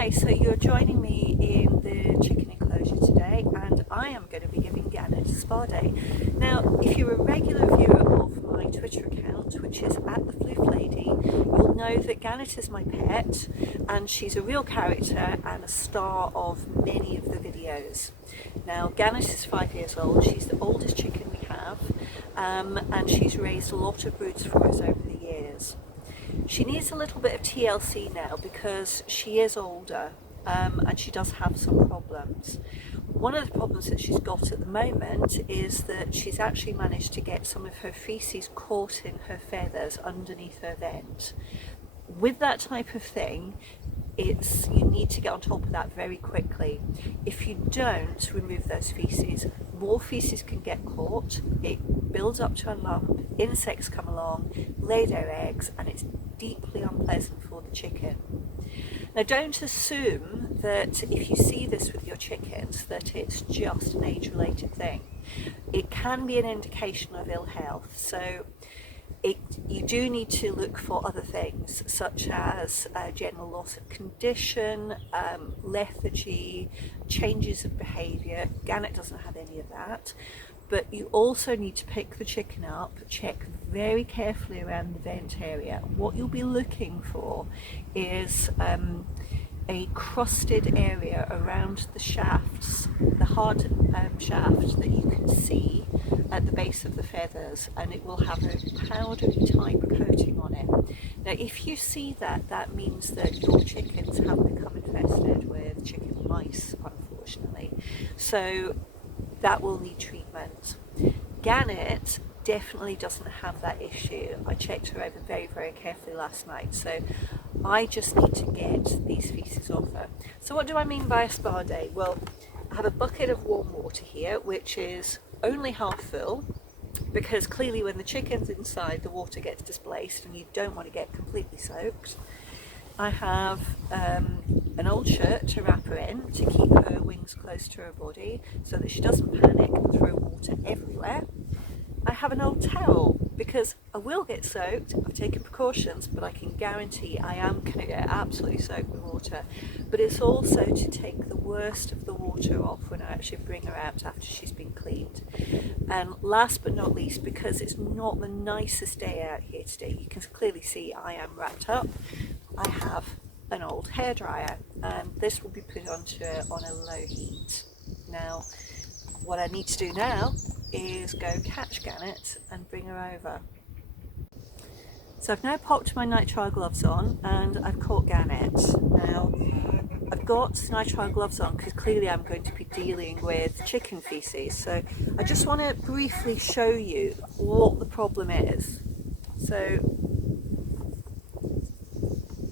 Hi, so you're joining me in the chicken enclosure today, and I am going to be giving Gannet a spa day. Now, if you're a regular viewer of my Twitter account, which is @theflooflady, you'll know that Gannet is my pet, and she's a real character and a star of many of the videos. Now, Gannet is 5 years old. She's the oldest chicken we have, and she's raised a lot of broods for us over the years. She needs a little bit of TLC now because she is older, and she does have some problems. One of the problems that she's got at the moment is that she's actually managed to get some of her feces caught in her feathers underneath her vent. With that type of thing, you need to get on top of that very quickly. If you don't remove those feces, more feces can get caught, it builds up to a lump, insects come along, lay their eggs, and it's deeply unpleasant for the chicken. Now, don't assume that if you see this with your chickens that it's just an age-related thing. It can be an indication of ill health, so you do need to look for other things such as general loss of condition, lethargy, changes of behaviour. Gannet doesn't have any of that, but you also need to pick the chicken up, check very carefully around the vent area. What you'll be looking for is a crusted area around the shafts, the hard shaft that you can see at the base of the feathers, and it will have a powdery type coating on it. Now, if you see that, that means that your chickens have become infested with chicken mice, unfortunately. So that will need treatment. Gannet definitely doesn't have that issue. I checked her over very, very carefully last night, so I just need to get these feces off her. So what do I mean by a spa day? Well, I have a bucket of warm water here, which is only half full, because clearly when the chicken's inside, the water gets displaced and you don't want to get completely soaked. I have an old shirt to wrap her in to keep her wings close to her body so that she doesn't panic and throw water everywhere. I have an old towel because I will get soaked. I've taken precautions, but I can guarantee I am going to get absolutely soaked with water. But it's also to take the worst of the water off when I actually bring her out after she's been cleaned. And last but not least, because it's not the nicest day out here today, you can clearly see I am wrapped up. I have an old hairdryer, and this will be put onto on a low heat. Now, what I need to do now is go catch Gannet and bring her over. So I've now popped my nitrile gloves on and I've caught Gannet. Now, I've got nitrile gloves on because clearly I'm going to be dealing with chicken feces. So I just want to briefly show you what the problem is. So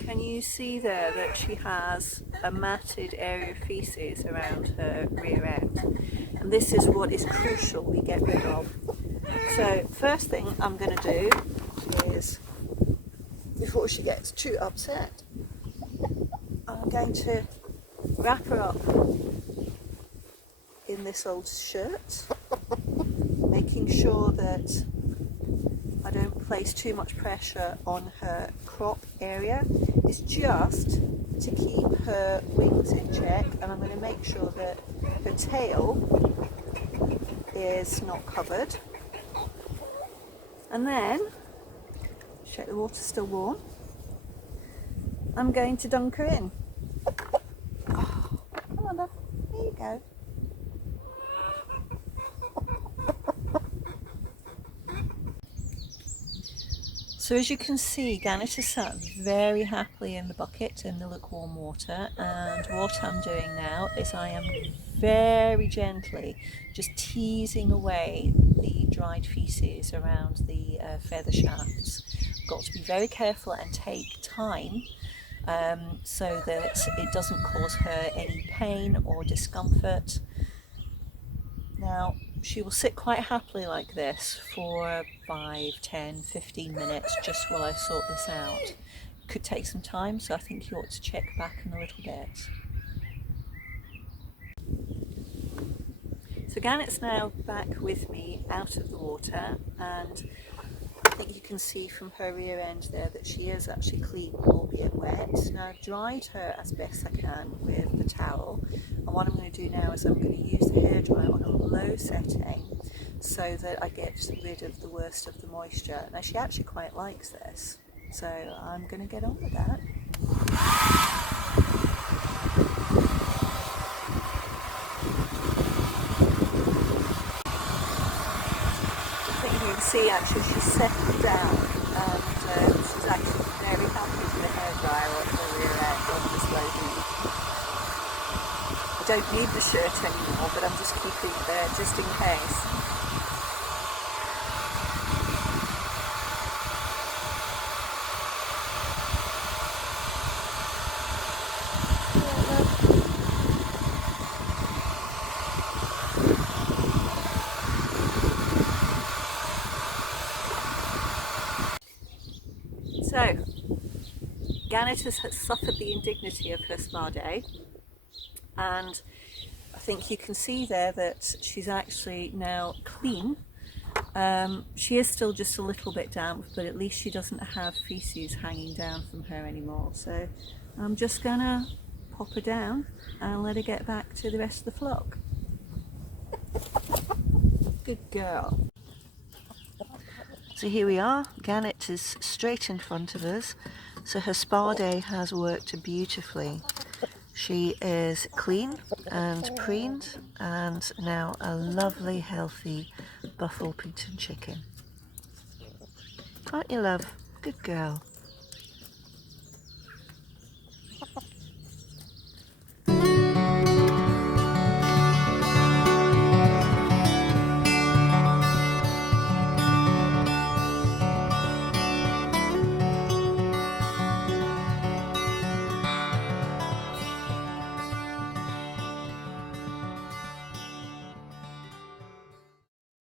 can you see there that she has a matted area of feces around her rear end? And this is what is crucial we get rid of. So first thing I'm going to do is, before she gets too upset, I'm going to wrap her up in this old shirt, making sure that I don't place too much pressure on her crop area. It's just to keep her wings in check, and I'm going to make sure that her tail is not covered. And then, check the water's still warm, I'm going to dunk her in. Oh, come on love, there you go. So as you can see, Gannet is sat very happily in the bucket in the lukewarm water, and what I'm doing now is I am very gently just teasing away the dried feces around the feather shafts. Got to be very careful and take time so that it doesn't cause her any pain or discomfort. Now, she will sit quite happily like this for 5, 10, 15 minutes just while I sort this out. Could take some time, so I think you ought to check back in a little bit. So Gannet's now back with me out of the water, and I think you can see from her rear end there that she is actually clean, albeit wet. Now I've dried her as best I can with the towel, and what I'm going to do now is I'm going to use the hairdryer on a low setting so that I get rid of the worst of the moisture. Now she actually quite likes this, so I'm going to get on with that. You can see actually she's settled down, and she's actually very happy with the hairdryer on her rear end on this low heat. I don't need the shirt anymore, but I'm just keeping it there just in case. So, Gannet has suffered the indignity of her spa day, and I think you can see there that she's actually now clean. She is still just a little bit damp, but at least she doesn't have feces hanging down from her anymore. So I'm just gonna pop her down and let her get back to the rest of the flock. Good girl. So here we are, Gannet is straight in front of us, so her spa day has worked beautifully. She is clean and preened and now a lovely healthy Buff Orpington chicken. Aren't you, love? Good girl.